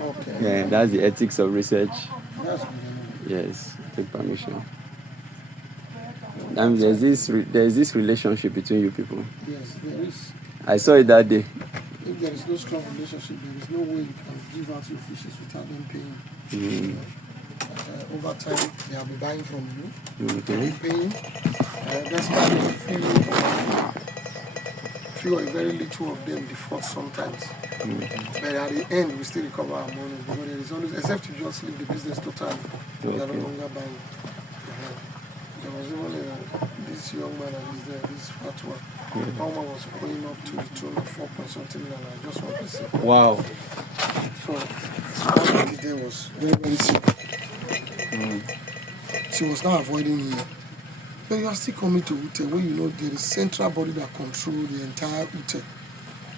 Okay. Yeah, that's the ethics of research. That's good. Yes, take permission. And there's this relationship between you people. Yes, there is. I saw it that day. If there is no strong relationship, there is no way you can give out your fishes without them paying. Over time, they'll be buying from you. They'll be paying. That's why few or very little of them default sometimes. But at the end, we still recover our money because there is always, except you just leave the business totally, you are no longer buying. There was even this young man that is there, this fat one. One man was pulling up to the tune of 4 point something million. I just want to say. Wow. So that lady there was very, very sick. She was now avoiding here. But you are still coming to Uteh when you know there is central body that control the entire Uteh.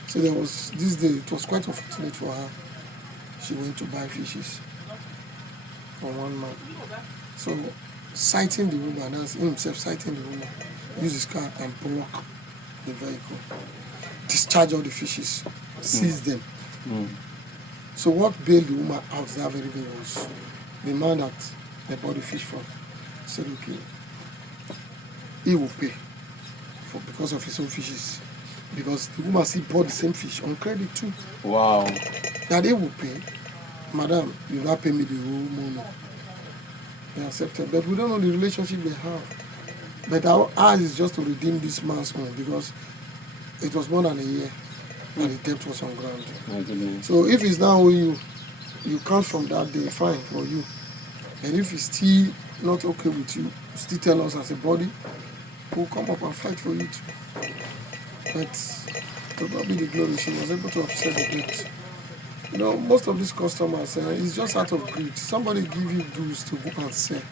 So there was this day, it was quite unfortunate for her. She went to buy fishes from one man. So sighting the woman, that's himself sighting the woman, use his car and block the vehicle, discharge all the fishes, seize them. So what bailed the woman out that very day was the man that they bought the fish from said, okay, he will pay because of his own fishes. Because the woman still bought the same fish on credit too. Wow. That they will pay. Madam, you not pay me the whole money. They accepted. But we don't know the relationship they have. But our ours is just to redeem this man's money because it was more than a year and the debt was on ground. My goodness. So if it's now owing you count from that day, fine for you. And if it's still not okay with you, still tell us as a body, we'll come up and fight for you too. But to God be the glory, she was able to offset the debt. You know, most of these customers, it's just out of greed. Somebody give you goods to go and sell.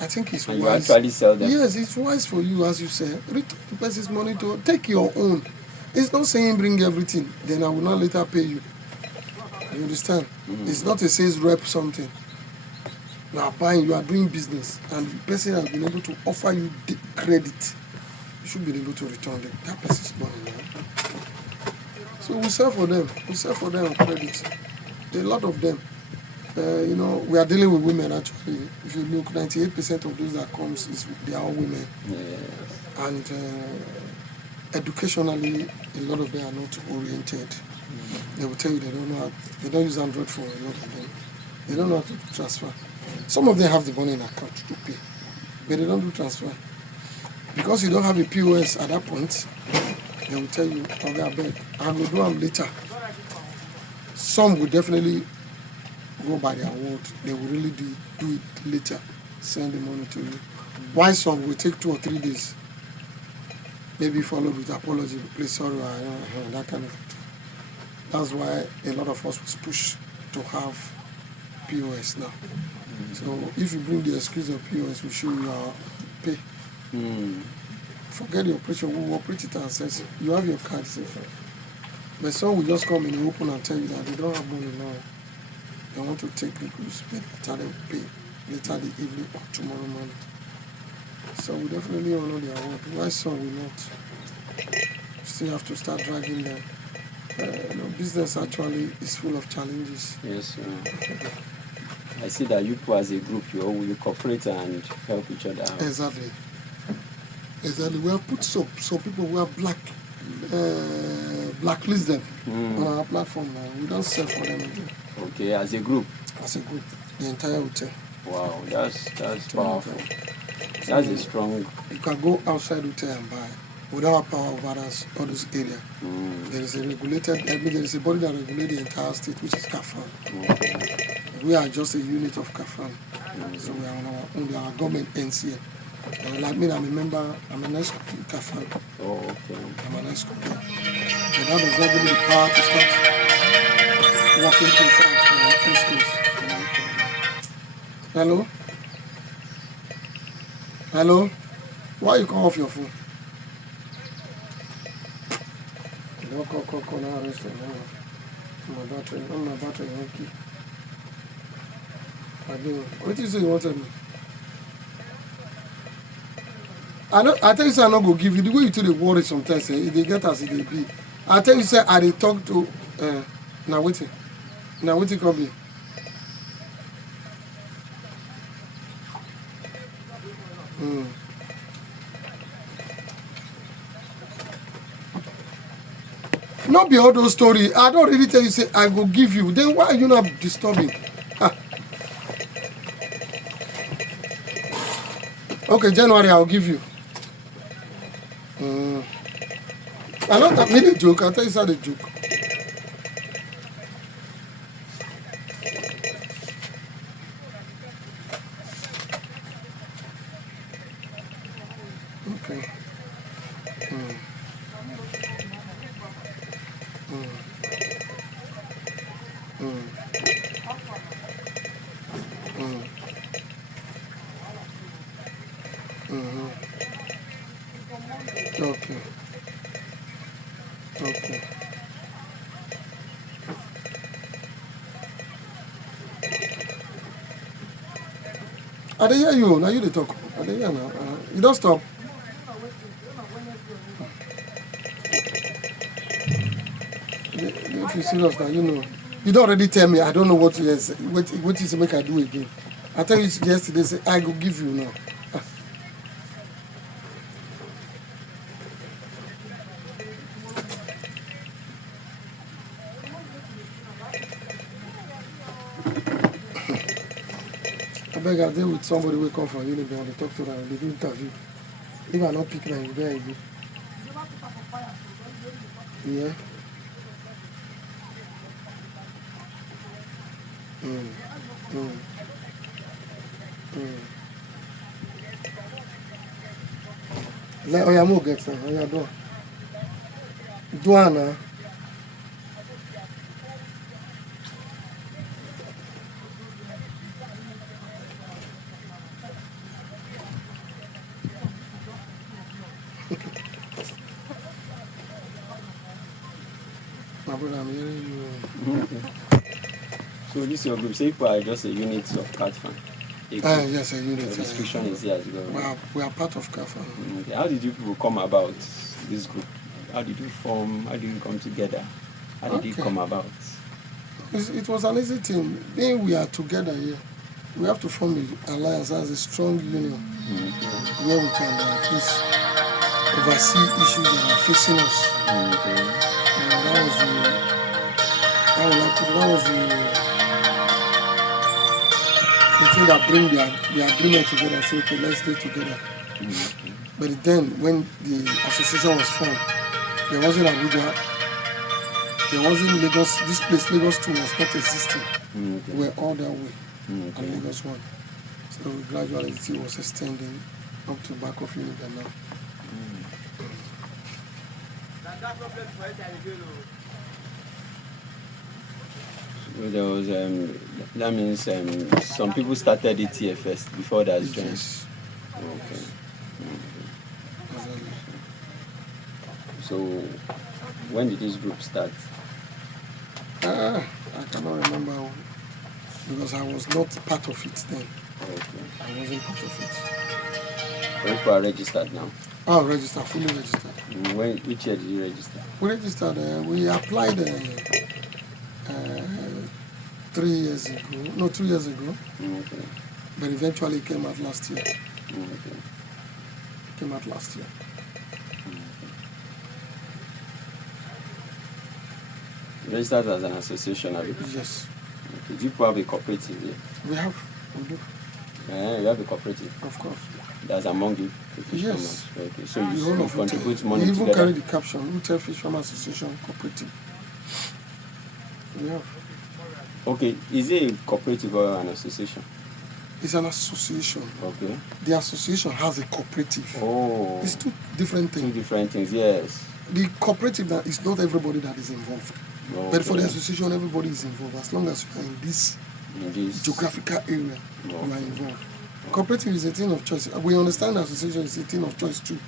I think it's and wise. You actually sell them. Yes, it's wise for you, as you say. Return the person's money to take your own. It's not saying bring everything, then I will not later pay you. You understand? It's not a sales rep something. You are buying, you are doing business, and the person has been able to offer you the credit. You should be able to return that person's money now. So we sell for them. We sell for them on credit. There are a lot of them. You know, we are dealing with women actually. If you look, 98% of those that comes they are all women. Yes. And educationally, a lot of them are not oriented. They will tell you they don't know how, they don't use Android phone. A lot of them, they don't know how to do transfer. Some of them have the money in account to pay, but they don't do transfer. Because you don't have a POS at that point, they will tell you, okay, I beg, I will do them later. Some will definitely go by their word. They will really do it later, send the money to you. Why some will take 2 or 3 days, maybe followed with apology, please, sorry, that kind of thing. That's why a lot of us was pushed to have POS now. So if you bring the excuse of POS, we show you our pay. Forget the operation, we will operate it ourselves. You have your card safe. But some will just come in the open and tell you that they don't have money now. They want to take liquids, but later they will pay, later the evening or tomorrow morning. So we definitely honor their word. Why some will not? Still have to start dragging them. Business actually is full of challenges. Yes. I see that you two as a group, you cooperate and help each other out. Exactly. We have put some people who are blacklist them on our platform now. We don't sell for them again. Okay, as a group? As a group, the entire hotel. Wow, that's powerful. That's a strong... You can go outside hotel and buy without power over all this area. There is a regulated, there is a body that regulates the entire state, which is CAFAN. We are just a unit of CAFAN. So we are on our own, our government ends here. Like me, I'm a member, I'm an escort in CAFAN. Oh, okay. I'm an escort. But that does not give me the power to start walking things out for escorts. Hello? Hello? Why you come off your phone? Don't call now, restaurant now. My battery, okay. What did you say you wanted me? I tell you say I not go give you the way you tell the worry sometimes. They get as they be. I tell you say I dey talk to now waiting. Now, what it could be? Mm. Not be all those stories. I don't really tell you, say, I will give you. Then why are you not disturbing? Ah. Okay, January, I'll give you. I not that made a joke. I'll tell you it's not a joke. Okay. Mm. Mm. Mm. Mm. Okay. Okay. I dey hear you. Now you dey talk. I dey hear now. You don't stop. If you serious now, you know. You don't already tell me. I don't know what you say. What is make I do again? I tell you yesterday. Say I go give you now. I beg I deal with somebody who come from Unity and they talk to them. They do interview. If I not pick them, you there again. Yeah. Mm. Mm. Mm. Let Oya mo get some. Oya do. Do now. My brother, I'm hearing you. Okay. So this your group. Say people are just a unit of cat fan. Yes, a unit. The description is here as well. We are part of CAFA. Okay. How did you people come about this group? How did you form? How did you come together? How did it come about? It was an easy thing. Being we are together here, we have to form an alliance as a strong union where we can at least oversee issues that are facing us. That was the thing that bring the agreement together. Say, okay, let's stay together. But then, when the association was formed, there wasn't Abuja, there wasn't Lagos. This place, Lagos 2, was not existing. We were all that way, and Lagos 1. So gradually, it was extending up to back of Unity now. So there was that means some people started it here first before that joined. Yes. Okay. Exactly. So when did this group start? I cannot remember because I was not part of it then. Okay. I wasn't part of it. People are registered now. Oh, registered, fully registered. Which year did you register? We registered. We applied 3 years ago. No, 2 years ago. Okay. But eventually it came out last year. Okay. It came out last year. Registered as an association, have you? Yes. Okay. Do you have a cooperative here? We do. You have a cooperative? Of course. That's among you? Yes. Okay. So The you whole of contribute Uteh. money We even together? carry the caption, Uteh Fish Farmer Association Cooperative. We have. Okay. Is it a cooperative or an association? It's an association. Okay. The association has a cooperative. Oh. It's two different things. Two different things, yes. The cooperative, that is not everybody that is involved. Okay. But for the association, everybody is involved. As long as you are in this geographical area, you are involved. Cooperative is a thing of choice. We understand association is a thing of choice too.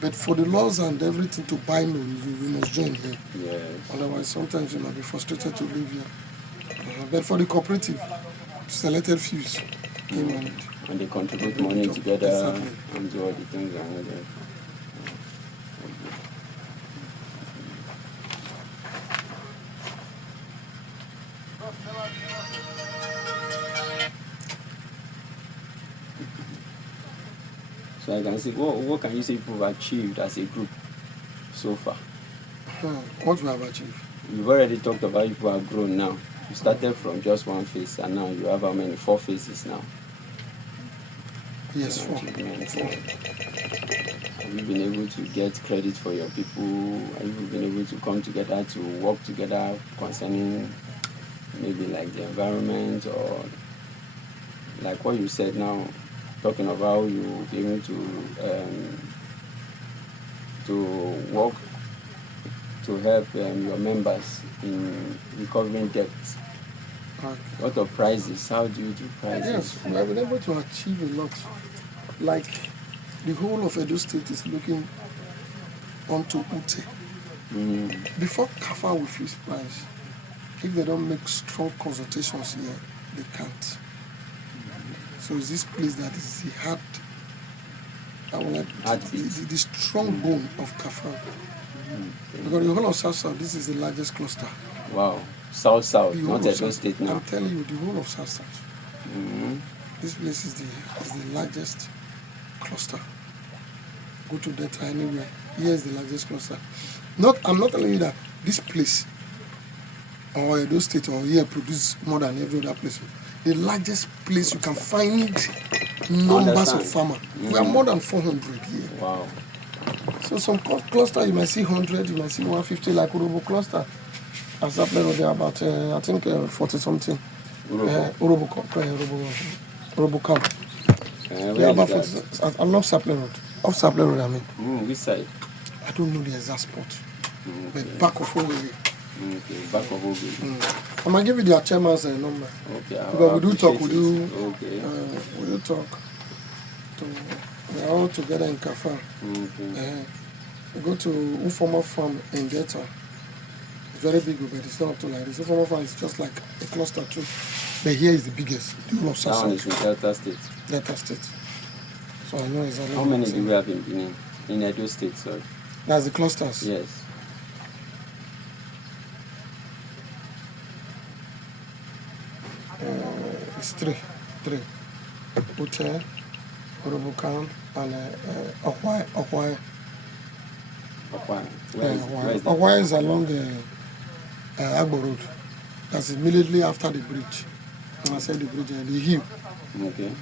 But for the laws and everything to bind on you, you must join here. Yes. Otherwise, sometimes you might be frustrated to leave here. But for the cooperative, selected few came and they contribute money together exactly. and do all the things and all that. So I can say, what can you say people have achieved as a group so far? What we have achieved? You've already talked about people have grown now. You started from just one phase, and now you have how many? 4 phases now. Yes, 4. Have you been able to get credit for your people? Have you been able to come together to work together concerning maybe like the environment, or like what you said now, talking about you being able to work to help your members in recovering debt? Okay. What of prizes? How do you do prizes? Yes, we have been able to achieve a lot. Like the whole of Edo State is looking onto Uteh. Before Kafa will fix price, if they don't make strong consultations here, they can't. So it's this place that is the heart, the strong bone of Kafa. Because the whole of South, this is the largest cluster. Wow. South, not Edo State now. I'm telling you, the whole of South. This place is the largest cluster. Go to data anywhere. Here is the largest cluster. I'm not telling you that this place or Edo State or here produce more than every other place. The largest place you can find numbers of farmers. We are more than 400 here. Wow. So some cluster you might see 100, you might see 150, like Urobo cluster. As that level there about I think 40 something. Urobo camp. They are about 40 along Sapling Road. Off Sapling Road, I mean. Which side? I don't know the exact spot. But back of Owerri. Okay, back of Owerri. I'm gonna give you their chairman's number. Okay. Because we do talk, we do talk. We are all together in Kafa. Okay. We go to Uformer Farm in Delta. It's very big, but it's not up to like this. Uformer Farm is just like a cluster too. But here is the biggest. The whole of That one is in Delta State. Delta State. So I know exactly. How many do we have in Benin? In Edo State, sorry. That's the clusters? Yes. It's three. Uteh, Urobokan, and Okwai. Where is that? Okwai is along Agbo Road. That's immediately after the bridge. When I say the bridge, the hill. Okay.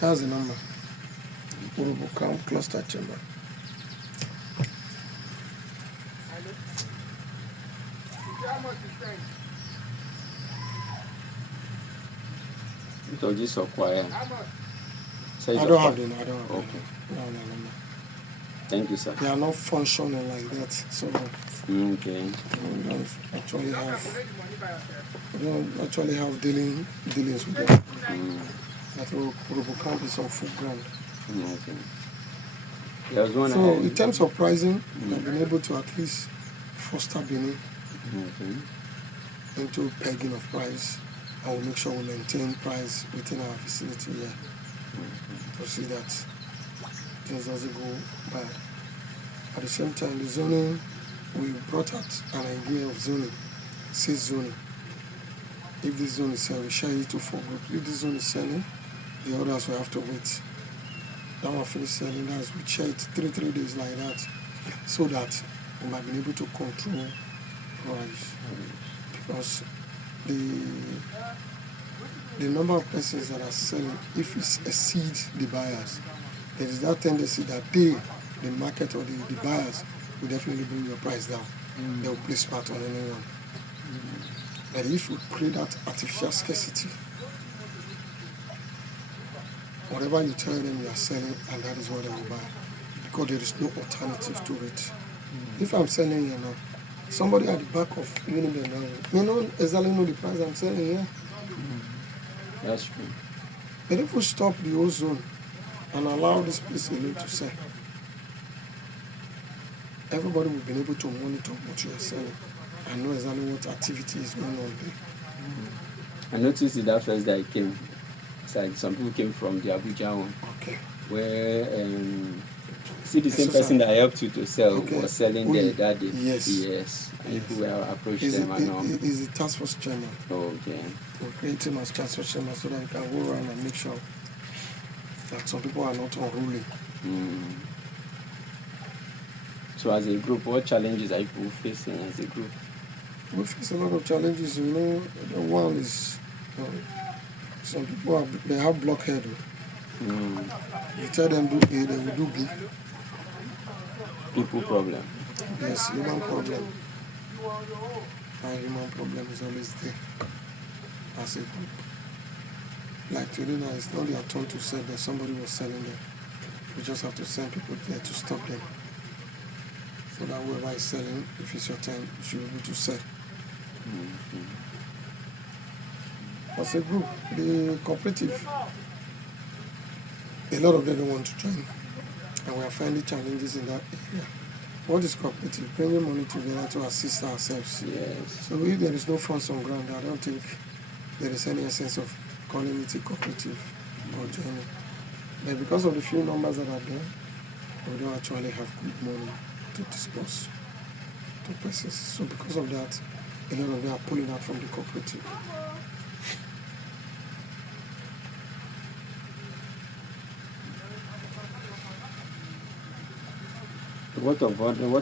That's the number. Urobokan Cluster Chamber. So this acquire. I don't have them. Okay. No. Thank you, sir. They are not functioning like that. So okay. we don't actually have dealings with them. That Urobokan is on full ground. Okay. There was one So in terms of pricing, we've been able to at least foster Benin into pegging of price. And we'll make sure we maintain price within our vicinity here to see that things doesn't go bad. At the same time, the zoning, we brought out an idea of zoning, says zoning. If this zone is selling, we share it to 4 groups. If this zone is selling, the others will have to wait. That one finish selling, that's we share it 3 days like that, so that we might be able to control price. Because the number of persons that are selling, if it exceeds the buyers, there is that tendency that the market or the buyers will definitely bring your price down. They will play smart on anyone. But if we create that artificial scarcity, whatever you tell them you are selling, and that is what they will buy, because there is no alternative to it. If I'm selling here now, somebody at the back of Union may not exactly know the price I'm selling here. That's true. But if we stop the ozone and allow this place alone to sell, everybody will be able to monitor what you are selling and know exactly what activity is going on there. I noticed in that first day I came, it's like some people came from the Abuja one, Okay. where See, the same person that helped you to sell was selling there that day. Yes. Yes. And Yes. people will approach He's them the task force chairman. Okay. We're creating as task force chairman so that we can go around and make sure that some people are not unruly. So as a group, what challenges are you facing as a group? We face a lot of challenges, you know. One is some people they have blockhead. You tell them do A, they will do B. People problem. Yes, human problem. And human problem is always there as a group. Like today now, it's not their turn to sell that somebody was selling them. We just have to send people there to stop them. So that whoever is selling, if it's your time, you should be able to sell. As a group, the cooperative, a lot of them don't want to join. And we are finding challenges in that area. What is cooperative? Bringing money together to assist ourselves. Yes. So if there is no funds on ground, I don't think there is any essence of calling it a cooperative or joining. But because of the few numbers that are there, we don't actually have good money to disperse to persons. So because of that, a lot of them are pulling out from the cooperative. What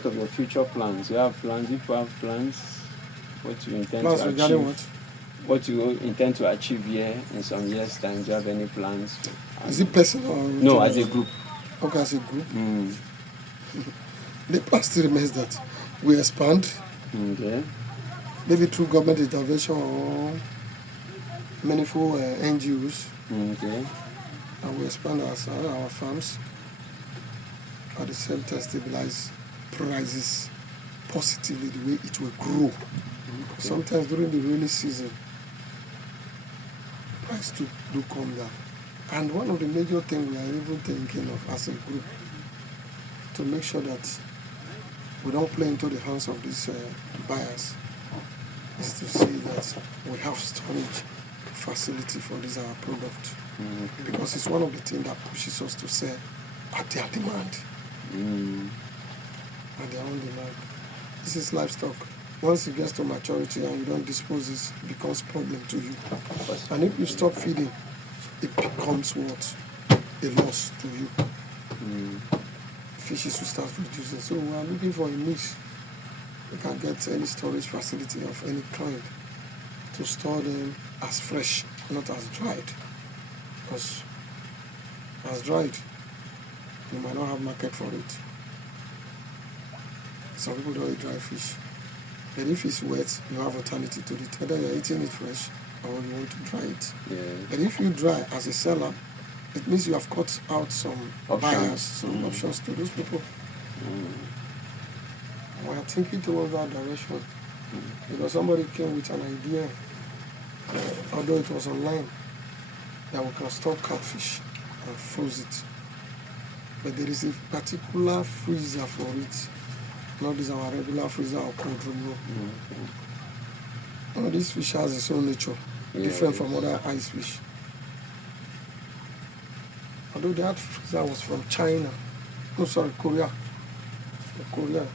of your future plans? You have plans? If you have plans, what you intend Plans to regarding achieve? what? What you intend to achieve here in some years' time? Do you have any plans? Is it personal or No, general? as a group. Okay, as a group. The plan still remains that we expand, Okay. maybe through government intervention or meaningful NGOs, Okay. and we expand our farms. At the same time, stabilize prices positively the way it will grow. Okay. Sometimes during the rainy season, price do come down. And one of the major things we are even thinking of as a group to make sure that we don't play into the hands of these buyers is to see that we have storage facility for this our product. Because it's one of the things that pushes us to sell at their demand. At their own demand. This is livestock. Once it gets to maturity and you don't dispose it becomes problem to you. And if you stop feeding, it becomes what? A loss to you. Fishes will start reducing. So we are looking for a niche. We can get any storage facility of any kind to store them as fresh, not as dried. Because as dried, you might not have market for it. Some people don't eat dry fish. But if it's wet, you have alternative to it. Either you're eating it fresh or you want to dry it. Yeah. But if you dry as a seller, it means you have cut out some buyers, some options to those people. We are thinking towards that direction. Because somebody came with an idea, although it was online, that we can store catfish and freeze it. But there is a particular freezer for it. Not this our regular freezer or cold room. This fish has its own nature, different from other ice fish. Although that freezer was from China. No, sorry, Korea. From Korea.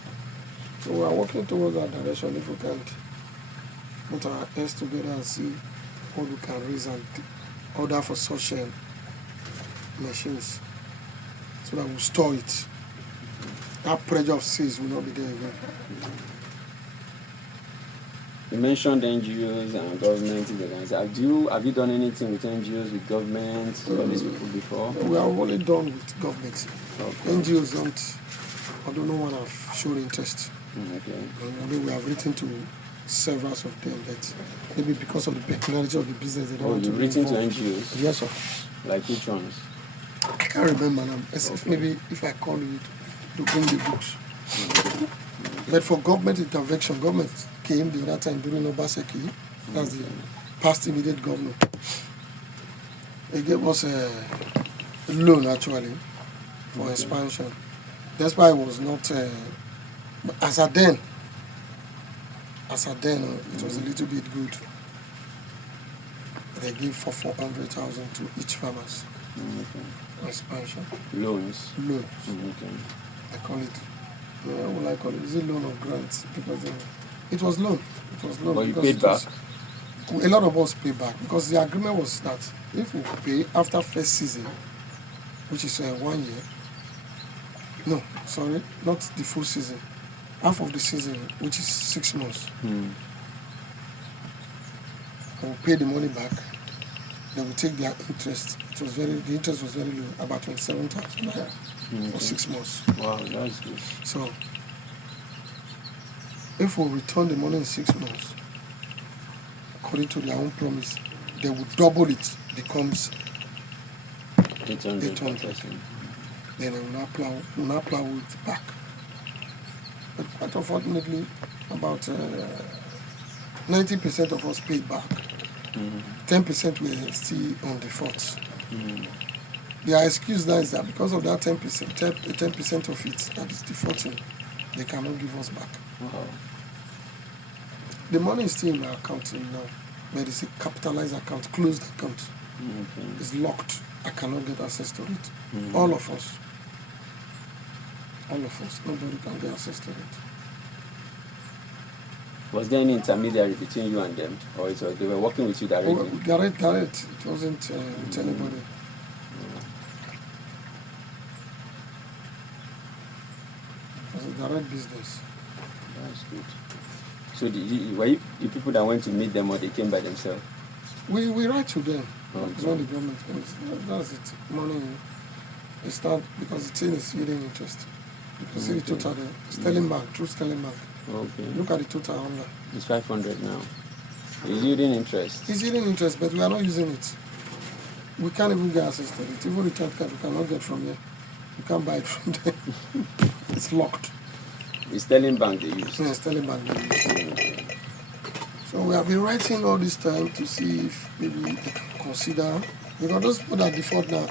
So we are working towards that direction if we can put our heads together and see what we can raise and order for such machines so that we'll store it. That pressure of sales will not be there again. You mentioned NGOs and government. Have you done anything with NGOs, with government, all these people before? We have only done with government. Okay. NGOs don't, although no one have shown interest. Okay. Although we have written to several of them, but maybe because of the peculiarity of the business, they don't want to be written to involved. NGOs? Yes, of course. Like which ones? I can't remember now, except maybe if I call you to bring the books. But for government intervention, government came the other time during Obaseki, that's the past immediate governor. He gave us a loan actually for expansion. That's why it was not, as at then, it was a little bit good. They gave for 400,000 to each farmers. Okay. expansion. Loans. Loans. Okay. I call it. What will I call it? Is it loan or grant? Because it was loan. It was loan. But you because paid back? a lot of us pay back because the agreement was that if we pay after first season, which is 1 year. No, sorry, not the full season. Half of the season, which is 6 months. I will pay the money back. They will take their interest. The interest was very low, about 27,000 naira for 6 months. Wow, that's good. So, if we return the money in 6 months, according to their own promise, they will double it, becomes 800. Then we will now plow it back. But quite unfortunately, about 90% of us paid back. 10% were still on default. Their excuse now is that because of that 10%, 10% of it that is defaulting, they cannot give us back. Wow. The money is still in my account now, but it's a capitalized account, closed account. It's locked. I cannot get access to it. All of us, nobody can get access to it. Was there any intermediary between you and them, or they were working with you directly? Direct. It wasn't with anybody. It was a direct business. That's good. So were you the people that went to meet them, or they came by themselves? We write to them. Okay. It's when the government comes. That's it. Money. It's not because it's in yielding interest. You can see the total there. Sterling Bank, through Sterling Bank. Okay. Look at the total on that. It's 500 now. It's yielding interest. It's yielding interest, but we are not using it. We can't even get access to it. Even the card we cannot get from here. You can't buy it from there. It's locked. It's Sterling Bank they use. Yeah, Sterling Bank they use. Okay. So we have been writing all this time to see if maybe they can consider, because those people that default now,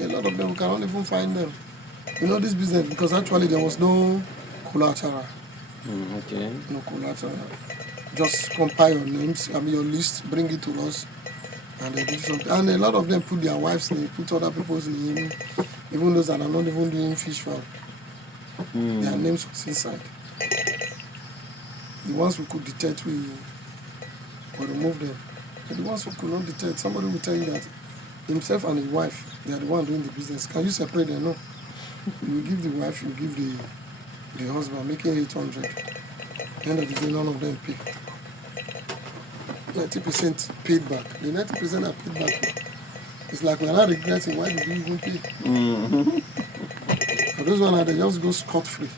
a lot of them we cannot even find them. You know this business, because actually there was no collateral. Okay. No collateral. Just compile your names, your list, bring it to us, and they do something. And a lot of them put their wives' name, put other people's name, even those that are not even doing fish farm. Their names was inside. The ones we could detect, we remove them. But the ones who could not detect, somebody will tell you that himself and his wife, they are the one doing the business. Can you separate them? No. You give the wife, you give the husband, making 800. End of the day, none of them pay. 90% paid back. The 90% are paid back. It's like we're not regretting, why did you even pay? For those ones, they just go scot-free.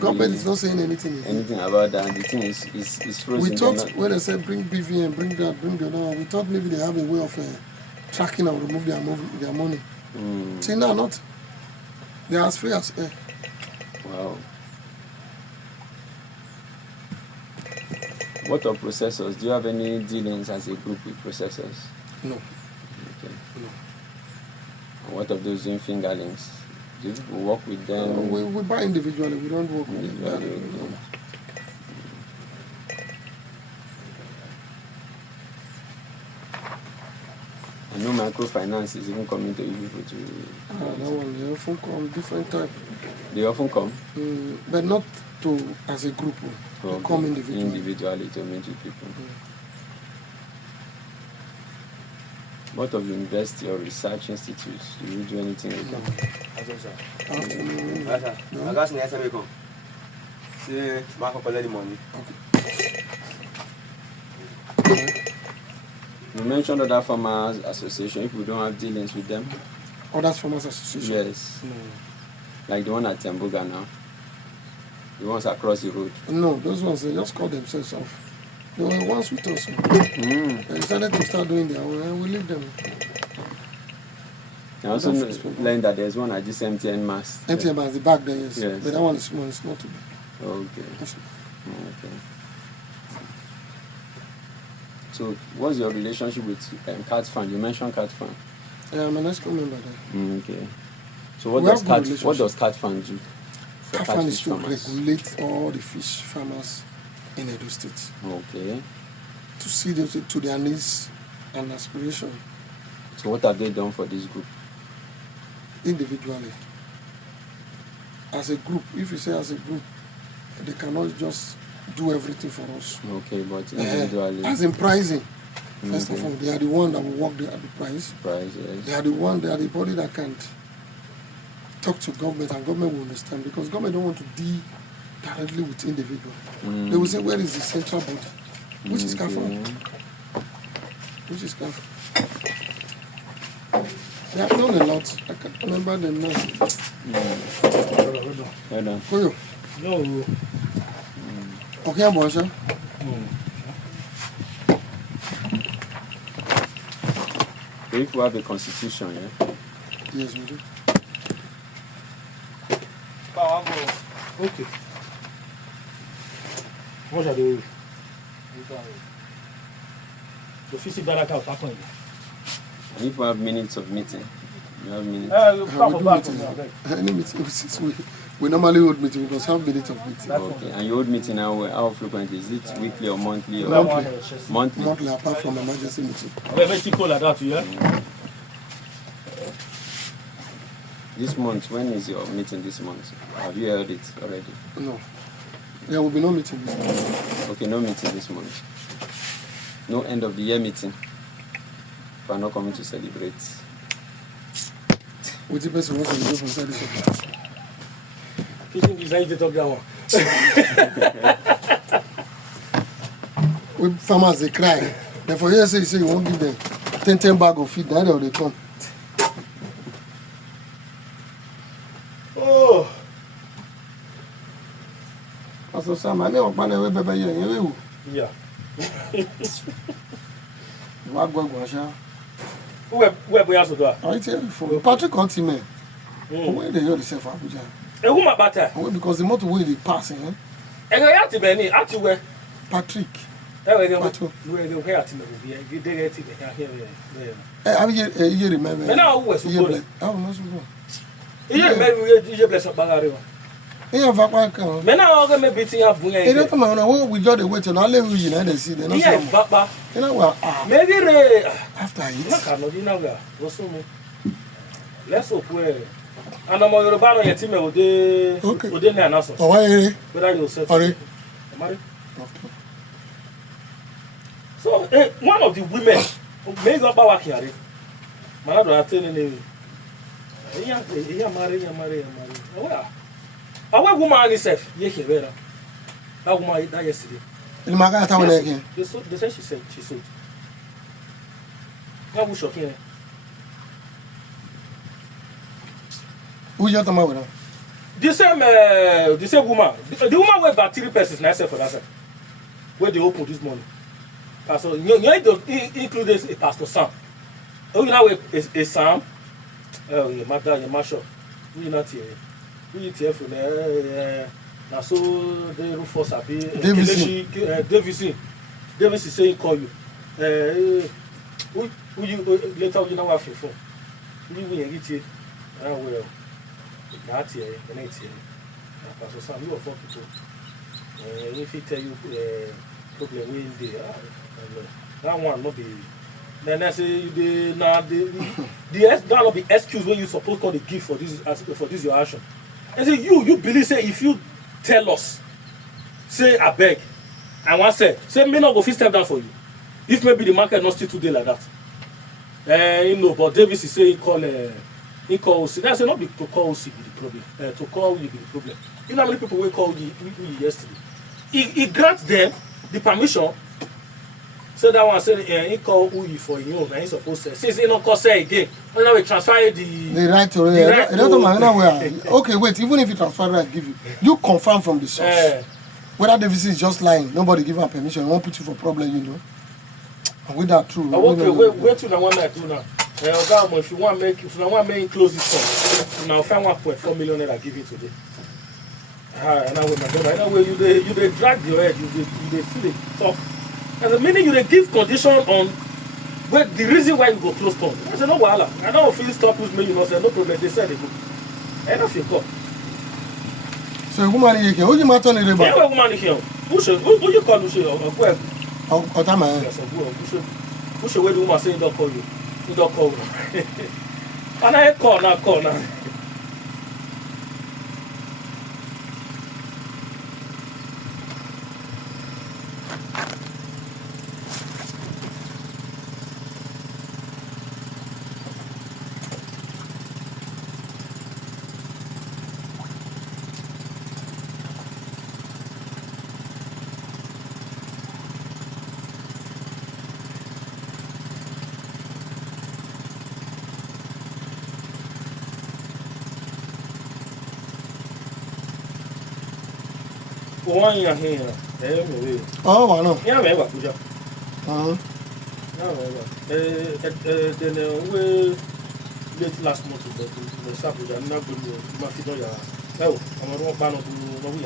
Government is not saying anything. Anything about that. The thing is frozen. We thought when they said bring BVN, bring that, bring the other, we thought maybe they have a way of tracking and remove their money. See, now not. They are as free as air. Wow. What are processors? Do you have any dealings as a group with processors? No. Okay. No. And what of those doing fingerlings? Do you work with them? We buy individually. We don't work with them. Okay. I know microfinance is even coming to you people to. That one, they often come different type. They often come? But not to as a group. They come individually to meet with people. What of university or research institutes? Do you do anything with them? I got an SMA come. See, Marco collect the money. You mentioned other farmers association. If we don't have dealings with them, other farmers association. Yes. Like the one at Tembuga now. The ones across the road. No, those ones they just call themselves off. They were once with us. They decided to start doing their own, and we leave them. I also learned that there's one at this MTN Mass. MTN Mass, the back there, yes. Yes. But that one is small, it's not too big. Okay. Okay. So, what's your relationship with Cat Fan? You mentioned Cat Fan. I'm an ESCO member there. Okay. So, what does Cat Fan do? Cat Fan is to regulate all the fish farmers in Edo State. Okay. To see to their needs and aspiration. So, what have they done for this group? individually. As a group, if you say as a group, they cannot just do everything for us. Okay, but individually. As in pricing, first of all, they are the one that will work at the price. Price, yes. They are the body that can't talk to government, and government will understand, because government don't want to deal directly with individual. They will say, where is the central body? Which is CAFA? Which is CAFA? They have done a lot. I can't remember them now. Well done. Koyo. No. Okay, I'm watching. If we have a constitution, yeah? Yes, we do. Okay. What shall they do? The physical data will pack on you. And if we have minutes of meeting, you have minutes. You We pack do on back meeting. on you. Any meeting, since we normally hold meeting, we must have minutes of meeting. Okay, and your old meeting now, how frequent is it? Weekly or monthly? Or Monthly. monthly? Apart from emergency meeting. We're Mexico like that, yeah? This month, when is your meeting this month? Have you heard it already? No. There will be no meeting this month. Okay, no meeting this month. No end of the year meeting. We are not coming to celebrate. Which the person wants to go from service? Kitchen design to talk that one. When farmers they cry. Therefore, here say you won't give them 10 bag of feed, that they come. Oh, Pastor Sam, I never find a way baby here. yeah. What go go sha? Where we have to do? I tell you for Patrick Continent. Where they hear the self Abuja? A woman batter. Because the motor way they pass, And I have to be at you where. Patrick. Where they Patrick. where at me. You did it here. I you remember. And now who was supposed? I will not so. You remember you bless up Bagari. Here va kan. Men now go me beating up bunya. E don't come on, we just wait on all we na dey see dem. Yeah, papa. You know what? Maybe After na it. cannot you know where. Go so me. Let's hope where. And I'm Yoruba no yet me ode na na so. Oh, why? Whether you say. Sorry. Marry. Okay. So, one of the women, may go back here. Manado are telling me, marry. Our woman is safe. Ye here. That woman died yesterday. In Maga town again. They said she sold. How was shocking? Who you talking about? The same woman. The woman went back 3 persons nice for that. Where they opened this morning. Pastor, you need to include a Pastor Sam. Oh, you know a Sam. Oh, your mother, your marshal. We not here. We here for now. So the Rufus Abi. Davison is saying call you. Who you later you know what for? You will get here. Ah well. Not here. Not here. Pastor Sam, you are 4 people. If he tell you problem in there. That one not be. Then I say that not be excuse when you suppose call the gift for this your action. I say you believe say if you tell us, say I beg, and one say me not go fit step down for you. If maybe the market not still today like that. You know, but Davis is saying call OC. That's not be to call OC be the problem. To call you be the problem. You know how many people will call you yesterday? He grants them the permission. So that one said he call who you for you, and he supposed to say. Since he not call say again, now we transfer the right to it. Don't matter. Okay, wait. Even if you transfer right, give you confirm from the source. Whether the visit is just lying, nobody give him permission. He won't put you for problem, you know. And with that true. Okay, wait till the one night do now. If you want make close this one, now find 1.4 million naira give it today. And now with my brother, I know where you they drag your head, you feel it talk. And the meaning you they give condition on where the reason why you go close down. I said no wahala. I don't feel stop with me, you know, say no problem. They said they go. Enough you go. So a woman here, who you matter on the river? Yeah, woman here. Who you call who Otama. Yes, who should where the woman say don't call you. You don't call. And I call now. One year here. Oh, I know. Yeah, maybe Abuja. Then we late last month, but the Sabuja, I'm not going to Mafidoya. Oh, I'm not one of the we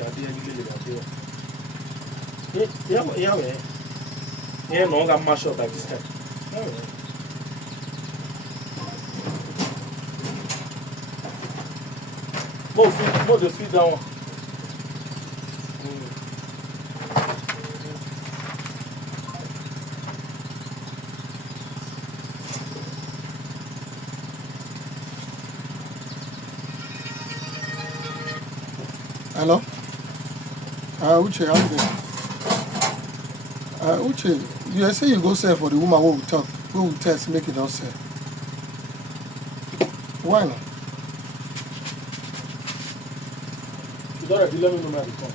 are there. Yeah, no, I'm mashed up by this time. More the feed down. Hello? Uche, how you doing? Uche, you say you go sell for the woman who will test, make it not sell. Why not? You don't let me know where they come.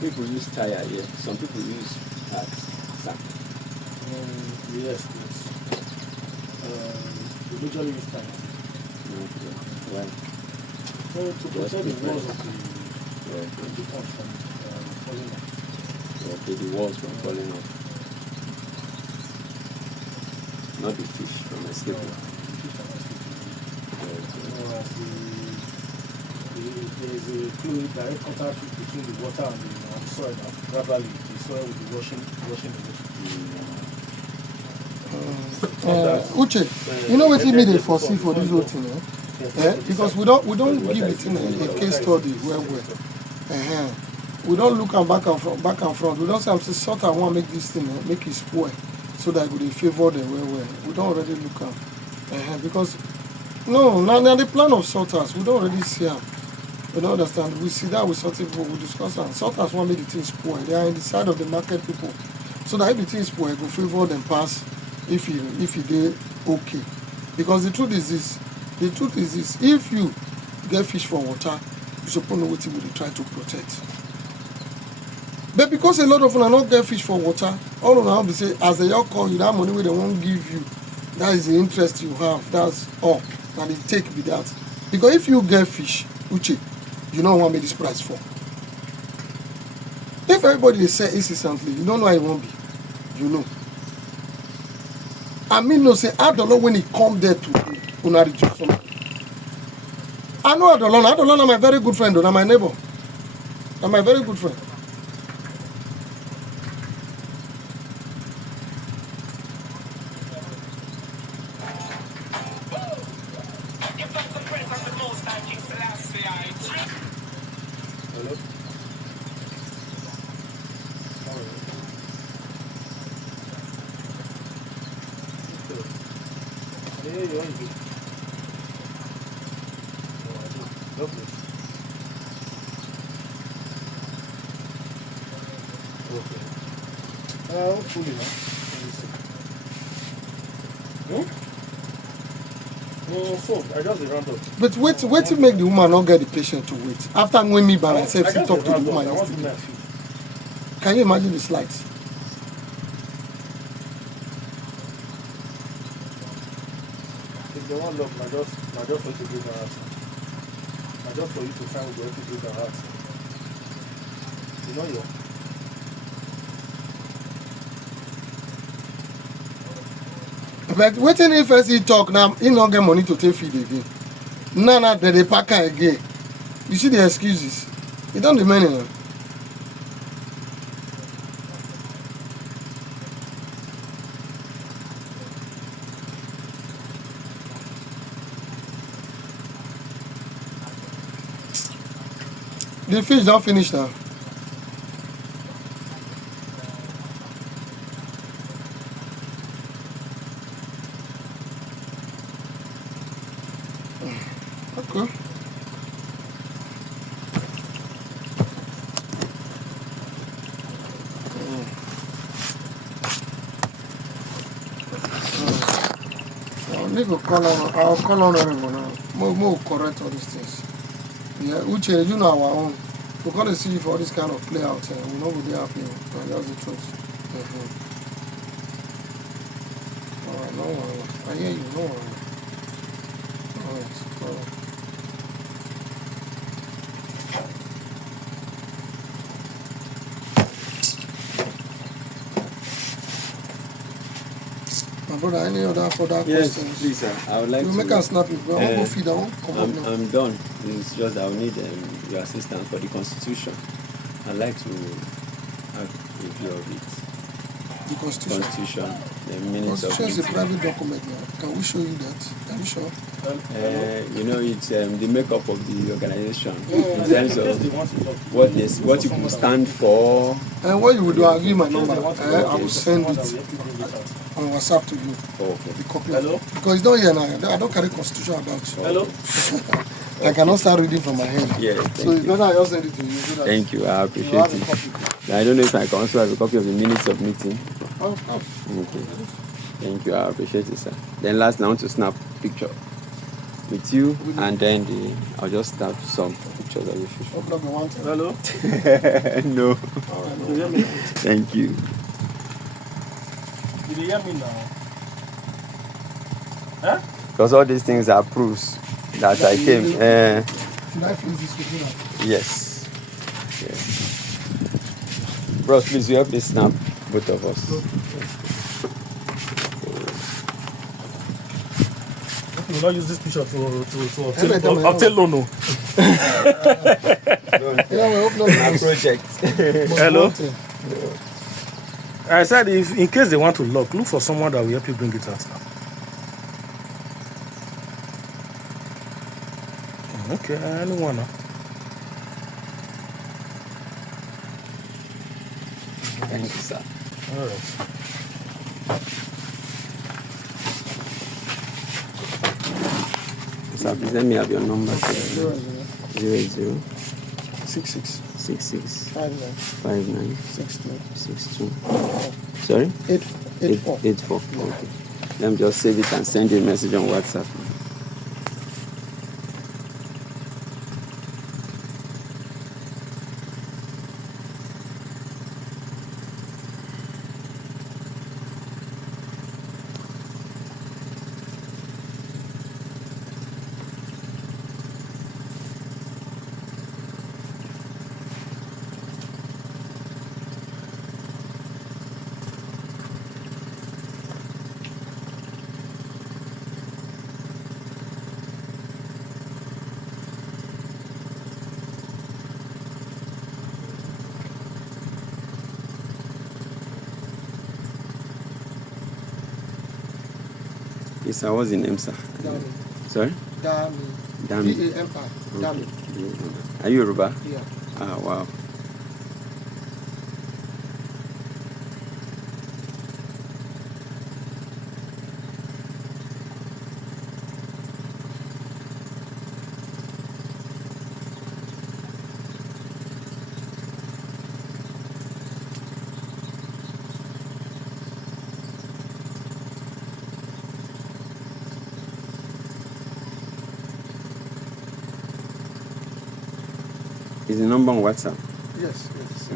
People use tire here. Some people use sack. Yes. We usually use time. Okay. Why? To protect the walls of the pump from falling off. Okay, the walls from falling off. Not the fish from escaping. There is a fluid direct contact between the water and the soil. Now, gradually, the soil will be washing away. Uche, you know what me they foresee for this whole thing, because we don't give it in a case study well. We don't look am back and front. We don't say I'm say sort I want make this thing make it spoil so that it would favor them well. We don't already look am. Because no, now the plan of sorters, we don't already see them. We don't understand. We see that with certain people, we discuss them. Sorters want make the thing spoil. They are in the side of the market people. So that if the thing spoil, it will favor them pass if they okay. Because the truth is this, if you get fish for water, you suppose know what you will try to protect. But because a lot of them are not get fish for water, all of them be say, as they all call you, that money they won't give you, that is the interest you have, that's all. And they take with that. Because if you get fish, Uche, you know what made this price for. If everybody they say instantly, you don't know how it won't be. You know. I mean, no say, I don't know when it come there to una reduce something. I know Adolon, my very good friend, my neighbor. I'm my very good friend. Hello? Okay. Hopefully, no. So I just round up. But wait to make the woman not get the patient to wait. After when me by myself, I he just talk to the round up. woman I want to yesterday. make feel. Can you imagine the slides? If they want love, I just for you to give her answer. I just for you to find the way to give her answer. You know you. But waiting if first he talk now, he not get money to take feed again. Now they pack her again. You see the excuses. It don't remain enough. The fish don't finish now. Okay. I'll call on everyone now. More correct all these things. Yeah, Uche, you know our own. We're going to see if all this kind of play out. We know we'll be happy. That's the truth. Alright, no worry. I hear you, no worry. Alright. My brother, any other further Yes, questions? please, sir. I would like You to. make us snap it, bro. I want to go feed. I want to come up now. I'm done. It's just that I will need your assistance for the constitution. I'd like to have a review of it. The Constitution. The minutes of Constitution is a meeting. private document now. Can we show you that? Are you sure? It's the makeup of the organization in Yeah, terms because they of want to talk. what you could stand for. And what you will do, I'll give you my Because number. they want to I talk, will there's send someone that it will help you bring it out. on WhatsApp to you. Okay. The copy. Hello? Because it's not here now. I don't carry Constitution about. Hello? I cannot start reading from my head. Yeah, So thank it's you. better I just send it to you. So that Thank you. I you appreciate have a it. copy. I don't know if I can also have a copy of the minutes of meeting. Oh, of course. Okay. Thank you. I appreciate it, sir. Then last, I want to snap picture with you, and then I'll just snap some pictures of the fish. Hope not be wanted. Hello? No. All right, You no. hear me? Thank you. You dey hear me now? Huh? Because all these things are proofs that I came. Should I finish this with you now? Yes. Yes. Bros, please, you help me snap both of us. You will not use this picture to Anytime I obtain loan. No. Yeah, we hope not. My project. Hello? I said if in case they want to look for someone that will help you bring it out now. Okay, anyone now. Thank you, sir. All right. Sir, please let me have your number. 00 66 66 59 59 62 62. Sorry? 84. 84. Okay. Let me just save it and send you a message on WhatsApp. Yes, sir. What's the name, sir? Dami. Sorry? Dami. Dami. D-A-M-I. Dami. Are you Yoruba? Yeah. Ah, wow. Is the number on WhatsApp? Yes, yes.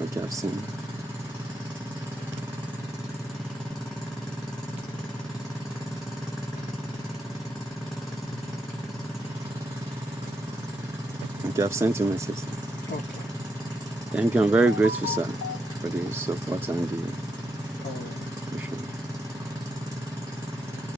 Okay, I've seen. Okay, I've sent you a message. Okay. Thank you. I'm very grateful, sir, for the support and the